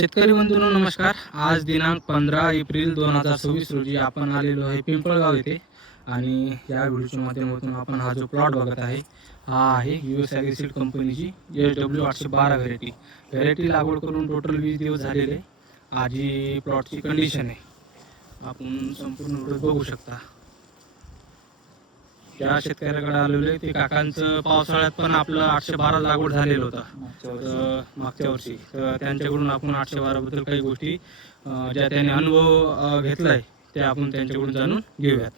शेतकरी बंधूंनो नमस्कार. आज दिनांक 15 एप्रिल 2026 रोजी आपण आलेलो आहे पिंपळगाव येथे आणि या व्हिडिओच्या माध्यमातून आपण हा जो प्लॉट बघत आहे हा आहे US ॲग्रीसीड कंपनीची SW 812 व्हेरायटी लागवड करून टोटल 20 दिवस झालेले. आज ही प्लॉटची कंडिशन आहे आपण संपूर्ण व्हिडिओ बघू शकता. त्या शेतकऱ्याकडे आलेले ते काकांचं पावसाळ्यात पण आपलं 812 लागवड झालेलं होतं मागच्या वर्षी. तर त्यांच्याकडून आपण 812 बद्दल काही गोष्टी ज्या त्यांनी अनुभव घेतलाय ते आपण त्यांच्याकडून जाणून घेऊयात.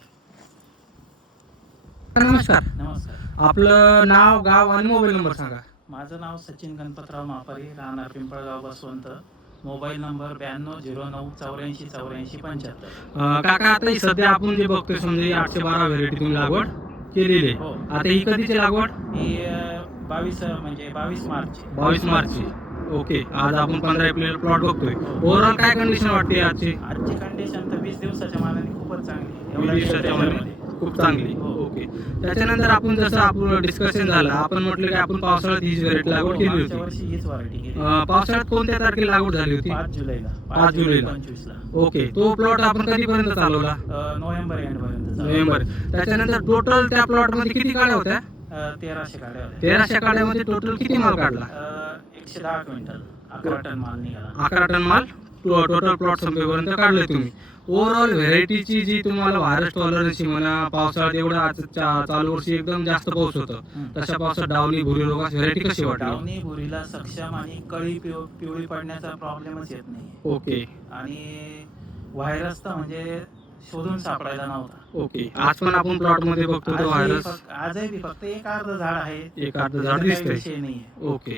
नमस्कार. नमस्कार. आपलं नाव, गाव आणि मोबाईल नंबर सांगा. माझं नाव सचिन गणपतराव मापारी, राहणार पिंपळगाव बसवंत. Mobile number 9209848485. काका आता ही सध्या आपण जे बघतोय समजा ही 812 व्हेरायटी तुम्ही लागवड केलेली आहे. हो. आता ही कधीची लागवड? ही 22 मार्च. 22 मार्चची. ओके. आज आपण 15 एप्रिल प्लॉट बघतोय. ओव्हरऑल काय कंडिशन वाटते आजची? आजची कंडिशन तर 20 दिवसाच्या मानाने खूपच चांगली. 20 दिवसाच्या मानाने खूप चांगली. ओके. त्याच्यानंतर आपण जसं आपलं डिस्कशन झालं आपण म्हटलं की आपण पावसाळ्यात हीच व्हेरायटी लागवड केली मागच्या होती. वर्षी हीच व्हरायटी केली. पावसाळ्यात कोणत्या तारखेला लागवड झाली होती? 5 जुलैला. 5 जुलैला. 25ला. ओके. तो प्लॉट आपण कधीपर्यंत चालवला? नोव्हेंबर एंड पर्यंत. नोव्हेंबर. त्याच्यानंतर टोटल त्या प्लॉट मध्ये किती काड्या होत्या? 1300 काढ्या होत्या. 1300 काड्यामध्ये टोटल किती माल काढला? 110 क्विंटल. 11 टन माल निघाला. 11 टन माल टोटल प्लॉट संपेपर्यंत काढले तुम्ही. ओव्हरऑल व्हेरायटीची जी तुम्हाला व्हायरस टॉलरन्सी म्हणा, पावसाळ्यात एवढा चालू वर्षी एकदम जास्त पाऊस होतं, तशा पावसात डावणी भुरी रोगास व्हेरायटी कशी वाटली? डावणी भुरीला सक्षम आणि कळी पिवळी पडण्याचा प्रॉब्लेमच येत नाही. ओके. आणि व्हायरस तर म्हणजे शोधून सापडायला नव्हता. ओके. आज पण आपण प्लॉट मध्ये बघतो तो व्हायरस आजही फक्त एक अर्ध झाड आहे. एक अर्ध झाड दिसतंय. विषय नाहीये. ओके.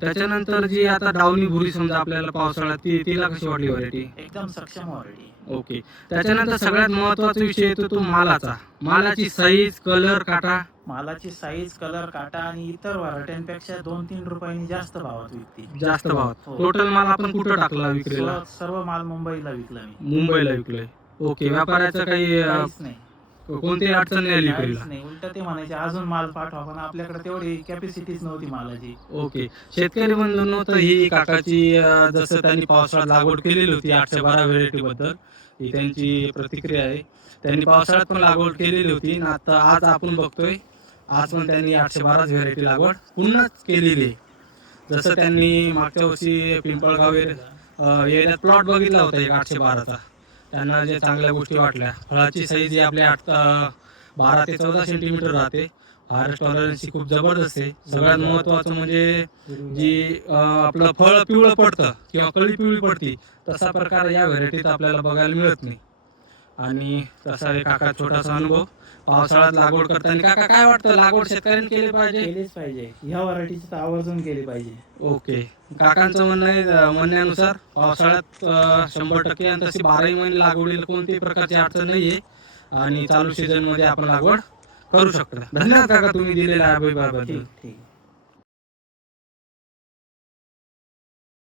त्याच्यानंतर जी आता डावणी भुरी समजा आपल्याला पावसाळ्यात तिला कशी वाटली व्हरायटी? एकदम सक्षम व्हरायटी. ओके. त्याच्यानंतर सगळ्यात महत्वाचा विषय येतो तो मालाचा. मालाची साईज, कलर, काटा. मालाची साईज, कलर, काटा आणि इतर व्हरायट्यांपेक्षा 2-3 रुपयांनी जास्त भावात विकते. जास्त भावात. हो. टोटल माल आपण कुठं टाकला विक्रीला? सर्व माल मुंबईला विकला मी. मुंबईला विकलोय. ओके. व्यापाऱ्याचं काही काहीच नाही. कोणती अडचण नाही आली काहीच विक्रीला? नाही. उलट ते म्हणायचे अजून माल पाठवा, पण आपल्याकडे तेवढी कॅपॅसिटीच नव्हती मालाची. ओके. शेतकरी बंधूंनो, तर ही काकाची जसं त्यांनी पावसाळ्यात लागवड केलेली होती 812 व्हेरायटी बद्दल, ही त्यांची प्रतिक्रिया आहे. त्यांनी पावसाळ्यात पण लागवड केलेली होती आणि आता आज आपण बघतोय आज पण त्यांनी 812 व्हेरायटी लागवड पुन्हाच केलेली आहे. जसं त्यांनी मागच्या वर्षी पिंपळगाव एरियात प्लॉट बघितला होता एक 812चा. त्यांना जे चांगल्या गोष्टी वाटल्या, फळाची साईज ही आपल्या 12 ते 14 सेंटीमीटर राहते. व्हायरस टॉलरन्सी खूप जबरदस्त आहे. सगळ्यात महत्त्वाचं म्हणजे जी आपलं फळ पिवळं पडतं किंवा कळी पिवळी पडती, तसा प्रकार या व्हेरायटीत आपल्याला बघायला मिळत नाही. आणि तसा एक काका छोटासा अनुभव पावसाळ्यात लागवड करताना. काका काय वाटतं, लागवड शेतकऱ्यांनी केली पाहिजे? केलीच पाहिजे. ह्या व्हरायटीची तर आवर्जून केली पाहिजे. ओके. काकांचं म्हणण्यानुसार पावसाळ्यात 100% आणि तशी 12ही महिने लागवडीला कोणत्याही प्रकारची अडचण नाहीये आणि चालू सीझन मध्ये आपण लागवड करू शकता. धन्यवाद काका तुम्ही दिलेल्या अभिप्रायाबद्दल. ठीक.